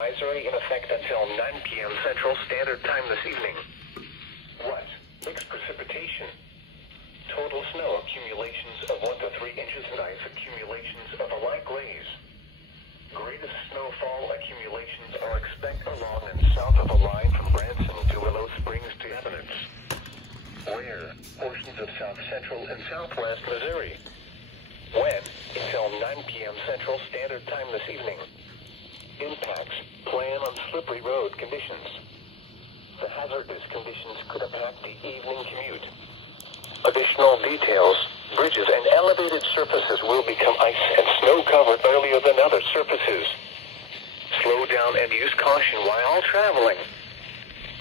Advisory in effect until 9 p.m. Central Standard Time this evening. What? Mixed precipitation. Total snow accumulations of 1 to 3 inches and ice accumulations of a light glaze. Greatest snowfall accumulations are expected along and south of the line from Branson to Willow Springs to Evidence. Where? Portions of south central and southwest Missouri. When? Until 9 p.m. Central Standard Time this evening. Impacts. Plan on slippery road conditions. The hazardous conditions could impact the evening commute. Additional details. Bridges and elevated surfaces will become ice and snow-covered earlier than other surfaces. Slow down and use caution while traveling.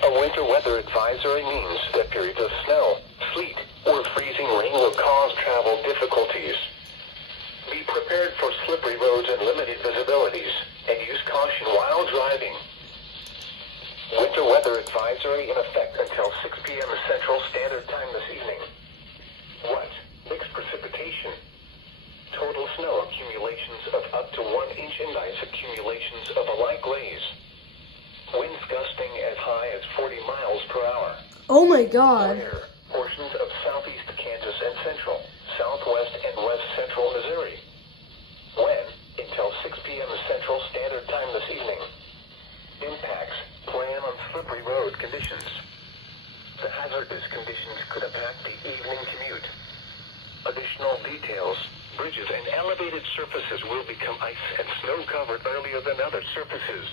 A winter weather advisory means that periods of snow, sleet, or freezing rain will cause travel difficulties. Be prepared for slippery roads and limited visibilities, and use caution while driving. Winter weather advisory in effect until 6 p.m. Central Standard Time this evening. What? Mixed precipitation. Total snow accumulations of up to 1 inch and ice accumulations of a light glaze. Winds gusting as high as 40 miles per hour. Oh my God. Where? Portions of southeast Kansas and central, southwest and west central Missouri. When? Until 6 p.m. Central Standard Time this evening. Impacts. Plan on slippery road conditions. The hazardous conditions could impact the evening commute. Additional details. Bridges and elevated surfaces will become ice and snow-covered earlier than other surfaces.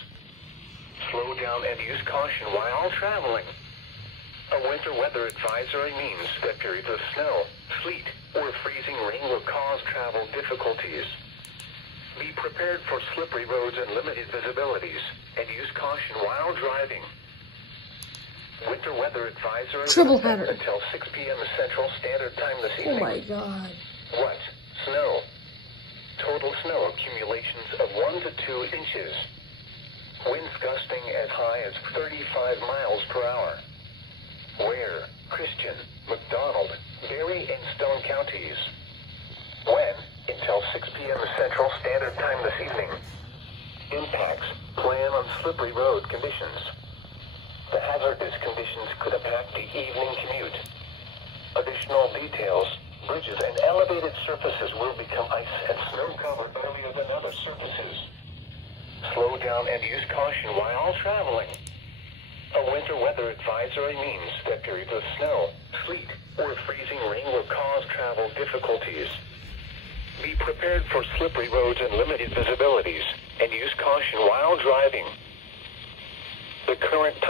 Slow down and use caution while traveling. A winter weather advisory means that periods of snow, sleet, or freezing rain will cause travel difficulties. Be prepared for slippery roads and limited visibilities, and use caution while driving. Winter weather advisory Triple header until 6 p.m. Central Standard Time this evening. Oh my God. What? Snow. Total snow accumulations of 1 to 2 inches. Winds gusting as high as 35 miles per hour. Where? Christian, McDonald, Berry, and Stone counties. When? Until 6 p.m. Central Standard Time this evening. Impacts. Plan on slippery road conditions. The hazardous conditions could impact the evening commute. Additional details. Bridges and elevated surfaces will become ice and snow-covered earlier than other surfaces. Slow down and use caution while traveling. A winter weather advisory means that periods of snow, sleet, or freezing rain will cause travel difficulties. Be prepared for slippery roads and limited visibilities, and use caution while driving. The current time